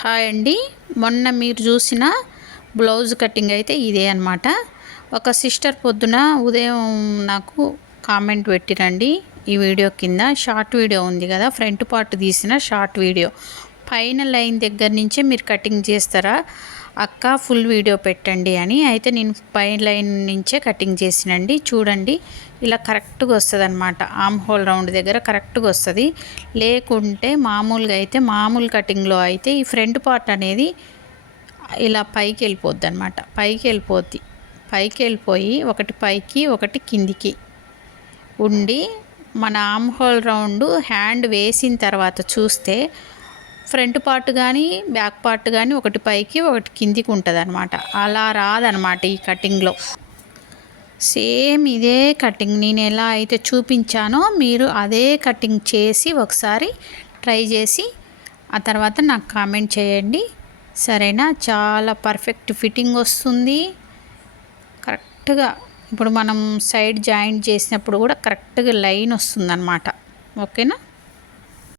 Hi అండి. మొన్న మీరు చూసిన బ్లౌజ్ కటింగ్ అయితే ఇదే అనమాట. ఒక సిస్టర్ పొద్దున ఉదయం నాకు కామెంట్ పెట్టిరండి. ఈ వీడియో కింద షార్ట్ వీడియో ఉంది కదా, ఫ్రంట్ పార్ట్ తీసిన షార్ట్ వీడియో, పైన లైన్ దగ్గర నుంచే మీరు కటింగ్ చేస్తారా అక్క, ఫుల్ వీడియో పెట్టండి అని. అయితే నేను పైన లైన్ నుంచే కటింగ్ చేసినండి. చూడండి, ఇలా కరెక్ట్గా వస్తుంది అనమాట. ఆమ్ హోల్ రౌండ్ దగ్గర కరెక్ట్గా వస్తుంది. లేకుంటే మామూలుగా అయితే మామూలు కటింగ్లో అయితే ఈ ఫ్రంట్ పార్ట్ అనేది ఇలా పైకి వెళ్ళిపోద్ది అనమాట. పైకి వెళ్ళిపోయి ఒకటి పైకి ఒకటి కిందికి ఉండి మన ఆమ్ హోల్ రౌండ్ హ్యాండ్ వేసిన తర్వాత చూస్తే ఫ్రంట్ పార్ట్ కానీ బ్యాక్ పార్ట్ కానీ ఒకటి పైకి ఒకటి కిందికి ఉంటుంది అనమాట. అలా రాదనమాట ఈ కటింగ్లో. సేమ్ ఇదే కటింగ్ నేను ఎలా అయితే చూపించానో మీరు అదే కటింగ్ చేసి ఒకసారి ట్రై చేసి ఆ తర్వాత నాకు కామెంట్ చేయండి, సరేనా? చాలా పర్ఫెక్ట్ ఫిట్టింగ్ వస్తుంది కరెక్ట్గా. ఇప్పుడు మనం సైడ్ జాయింట్ చేసినప్పుడు కూడా కరెక్ట్గా లైన్ వస్తుంది అన్నమాట. ఓకేనా?